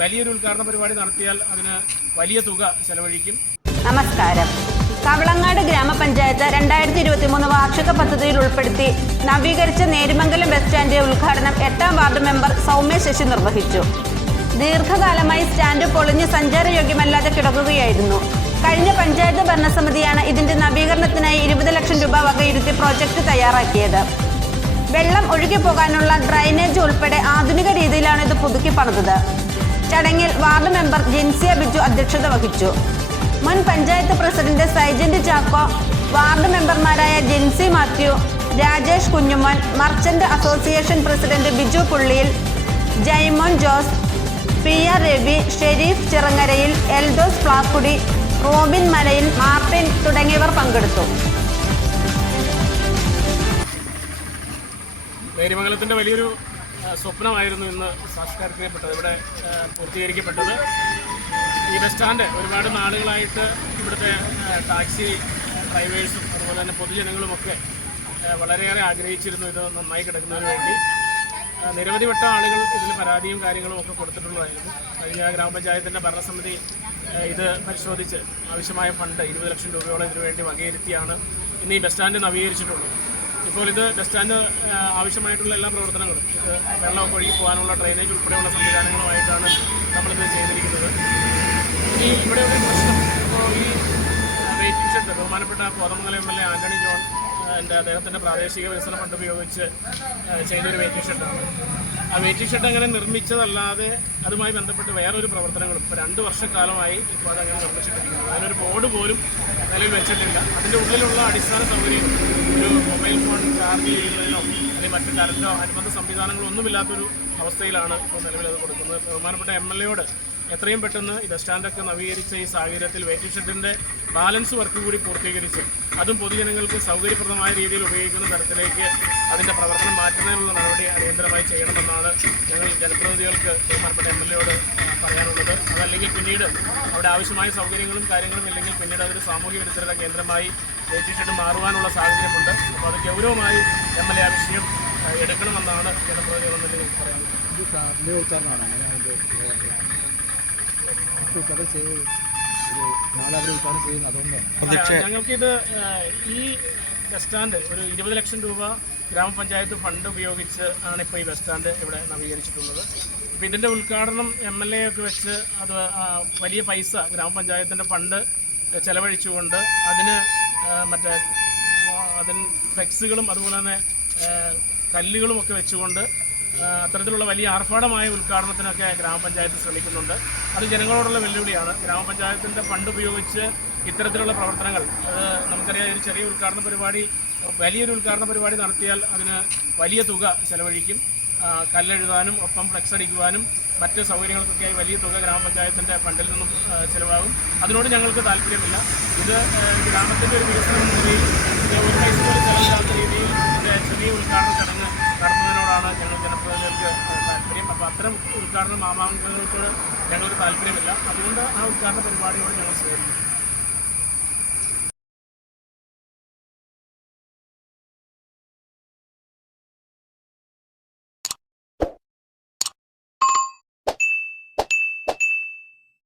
വലിയൊരു ഉദ്ഘാടന പരിപാടി നടത്തിയാൽ അതിന് വലിയ തുക ചെലവഴിക്കും. നമസ്കാരം. കവളങ്ങാട് ഗ്രാമപഞ്ചായത്ത് രണ്ടായിരത്തി ഇരുപത്തി മൂന്ന് വാർഷിക പദ്ധതിയിൽ ഉൾപ്പെടുത്തി നവീകരിച്ച നേരിമംഗലം ബസ് സ്റ്റാൻഡ് ഉദ്ഘാടനം എട്ടാം വാർഡ് മെമ്പർ സൗമ്യ ശശി നിർവഹിച്ചു. ദീർഘകാലമായി സ്റ്റാൻഡ് പൊളിഞ്ഞ് സഞ്ചാരയോഗ്യമല്ലാതെ കിടക്കുകയായിരുന്നു. കഴിഞ്ഞ പഞ്ചായത്ത് ഭരണസമിതിയാണ് ഇതിന്റെ നവീകരണത്തിനായി ഇരുപത് ലക്ഷം രൂപ വകയിരുത്തി പ്രോജക്റ്റ് തയ്യാറാക്കിയത്. വെള്ളം ഒഴുകി പോകാനുള്ള ഡ്രൈനേജ് ഉൾപ്പെടെ ആധുനിക രീതിയിലാണ് ഇത് പുതുക്കി പണിതത്. ചടങ്ങിൽ വാർഡ് മെമ്പർ ജിൻസിയ ബിജു അധ്യക്ഷത വഹിച്ചു. മുൻ പഞ്ചായത്ത് പ്രസിഡന്റ് സൈജന്റ് ചാക്കോ വാർഡ് മെമ്പർമാരായ Jincy Mathew Rajesh Kunjumon merchant association president Biju Pulliyil Jaimon Jose P R Ravi Sherif Chirangarayil Eldhose Plakkudi Robin Malayil Martin തുടങ്ങിയവർ പങ്കെടുത്തു. നേരിമംഗലത്തിന്റെ വലിയൊരു സ്വപ്നമായിരുന്നു ഇന്ന് സാക്ഷാത്കരിക്കപ്പെട്ടത് ഇവിടെ പൂർത്തീകരിക്കപ്പെട്ടത്. ഈ ബസ് സ്റ്റാൻഡ് ഒരുപാട് നാളുകളായിട്ട് ഇവിടുത്തെ ടാക്സി ഡ്രൈവേഴ്സും അതുപോലെ തന്നെ പൊതുജനങ്ങളുമൊക്കെ വളരെയേറെ ആഗ്രഹിച്ചിരുന്നു ഇത് നന്നായി കിടക്കുന്നതിന് വേണ്ടി. നിരവധി വട്ടം ആളുകൾ ഇതിൽ പരാതിയും കാര്യങ്ങളും ഒക്കെ കൊടുത്തിട്ടുള്ളതായിരുന്നു. കഴിഞ്ഞ ഗ്രാമപഞ്ചായത്തിന്റെ ഭരണസമിതി ഇത് പരിശോധിച്ച് ആവശ്യമായ ഫണ്ട് ഇരുപത് ലക്ഷം രൂപയോളം ഇതിനു വേണ്ടി വകയിരുത്തിയാണ് ഇന്ന് ഈ ബസ് സ്റ്റാൻഡ് നവീകരിച്ചിട്ടുള്ളത്. ഇപ്പോൾ ഇത് ബസ് സ്റ്റാൻഡ് ആവശ്യമായിട്ടുള്ള എല്ലാ പ്രവർത്തനങ്ങളും വെള്ളം ഒഴുകി പോകാനുള്ള ഡ്രെയിനേജ് ഉൾപ്പെടെയുള്ള സംവിധാനങ്ങളുമായിട്ടാണ് നമ്മളിത് ചെയ്തിരിക്കുന്നത്. ഇനി ഇവിടെ ഒരു പ്രശ്നം ഇപ്പോൾ ഈ വെയിറ്റിംഗ് ഷെഡ് ബഹുമാനപ്പെട്ട Kothamangalam M L A Antony John എന്റെ അദ്ദേഹത്തിന്റെ പ്രാദേശിക വികസന ഫണ്ട് ഉപയോഗിച്ച് ചെയ്ത ഒരു വെയിറ്റിംഗ് ഷെഡാണ് ആ വെയിറ്റിംഗ് ഷെഡ് അങ്ങനെ നിർമ്മിച്ചതല്ലാതെ അതുമായി ബന്ധപ്പെട്ട് വേറൊരു പ്രവർത്തനങ്ങളും ഇപ്പോൾ രണ്ട് വർഷക്കാലമായി ഇപ്പോൾ അതങ്ങനെ നിർമ്മിച്ചിട്ടുണ്ട് അതിനൊരു ബോർഡ് പോലും നിലവിൽ വെച്ചിട്ടില്ല. അതിന്റെ ഉള്ളിലുള്ള അടിസ്ഥാന സൗകര്യം ഒരു മൊബൈൽ ഫോൺ ചാർജ് ചെയ്യുന്നതിനോ അല്ലെങ്കിൽ മറ്റു കറണ്ടോ അനുബന്ധ സംവിധാനങ്ങളോ ഒന്നുമില്ലാത്തൊരു അവസ്ഥയിലാണ് ഇപ്പോൾ നിലവിൽ അത് കൊടുക്കുന്നത്. ബഹുമാനപ്പെട്ട എം എൽ എയോട് എത്രയും പെട്ടെന്ന് ബസ് സ്റ്റാൻഡൊക്കെ നവീകരിച്ച ഈ സാഹചര്യത്തിൽ വെയിറ്റിംഗ് ഷെഡിന്റെ ബാലൻസ് വർക്ക് കൂടി പൂർത്തീകരിച്ച് അതും പൊതുജനങ്ങൾക്ക് സൗകര്യപ്രദമായ രീതിയിൽ ഉപയോഗിക്കുന്ന തരത്തിലേക്ക് അതിന്റെ പ്രവർത്തനം മാറ്റുന്നതിനുള്ള നടപടി അടിയന്തരമായി ചെയ്യണമെന്നാണ് ഞങ്ങൾ ജനപ്രതിനിധികൾക്ക് ബഹുമാനപ്പെട്ട എം എൽ എയോട് പറയാനുള്ളത്. അതല്ലെങ്കിൽ പിന്നീട് അവിടെ ആവശ്യമായ സൗകര്യങ്ങളും കാര്യങ്ങളും ഇല്ലെങ്കിൽ പിന്നീട് അതൊരു സാമൂഹ്യ വിരുദ്ധരുടെ കേന്ദ്രമായി വെയിറ്റിംഗ് ഷെഡ് മാറുവാനുള്ള സാഹചര്യമുണ്ട്. അപ്പോൾ അത് ഗൗരവമായി എം എൽ എ ആ വിഷയം എടുക്കണമെന്നാണ് ജനപ്രതിനിധികൾ പറയാനുള്ളത് ഇത് കാർഡിന്റെ ഉച്ചാരണമാണ് അങ്ങനെ അതിന്റെ ഉദ്ഘാടനം ഞങ്ങൾക്കിത് ഈ ബസ് സ്റ്റാൻഡ് ഒരു ഇരുപത് ലക്ഷം രൂപ ഗ്രാമപഞ്ചായത്ത് ഫണ്ട് ഉപയോഗിച്ച് ആണ് ഇപ്പോൾ ഈ ബസ് സ്റ്റാൻഡ് ഇവിടെ നവീകരിച്ചിട്ടുള്ളത്. അപ്പോൾ ഇതിന്റെ ഉദ്ഘാടനം എം എൽ എ ഒക്കെ വെച്ച് അത് വലിയ പൈസ ഗ്രാമപഞ്ചായത്തിന്റെ ഫണ്ട് ചെലവഴിച്ചുകൊണ്ട് അതിന് മറ്റേ അതിന് ഫ്ലെക്സുകളും അതുപോലെ തന്നെ കല്ലുകളും ഒക്കെ വെച്ചുകൊണ്ട് അത്തരത്തിലുള്ള വലിയ ആർഭാടമായ ഉദ്ഘാടനത്തിനൊക്കെ ഗ്രാമപഞ്ചായത്ത് ശ്രമിക്കുന്നുണ്ട്. അത് ജനങ്ങളോടുള്ള വെല്ലുവിളിയാണ്. ഗ്രാമപഞ്ചായത്തിന്റെ ഫണ്ട് ഉപയോഗിച്ച് ഇത്തരത്തിലുള്ള പ്രവർത്തനങ്ങൾ നമുക്കറിയാം ഒരു ചെറിയ ഉദ്ഘാടന പരിപാടി വലിയൊരു ഉദ്ഘാടന പരിപാടി നടത്തിയാൽ അതിന് വലിയ തുക ചെലവഴിക്കും. കല്ലെഴുതാനും ഒപ്പം ഫ്ലെക്സ് അടിക്കുവാനും മറ്റ് സൗകര്യങ്ങൾക്കൊക്കെയായി വലിയ തുക ഗ്രാമപഞ്ചായത്തിന്റെ ഫണ്ടിൽ നിന്നും ചിലവാകും. അതിനോട് ഞങ്ങൾക്ക് താല്പര്യമില്ല. ഇത് ഗ്രാമത്തിന്റെ ഒരു വികസനം എന്ന പൈസ പോലും ചെലവില്ലാത്ത രീതിയിൽ ചെറിയ ഉദ്ഘാടന ചടങ്ങ് ജനപ്രതിനിധികൾക്ക് താല്പര്യം അപ്പോൾ അത്തരം ഉദ്ഘാടന മാമാങ്കങ്ങൾക്ക് ഞങ്ങൾക്ക് താല്പര്യമില്ല. അതുകൊണ്ട് ആ ഉദ്ഘാടന പരിപാടിയോട് ഞങ്ങൾ സ്വീകരിക്കും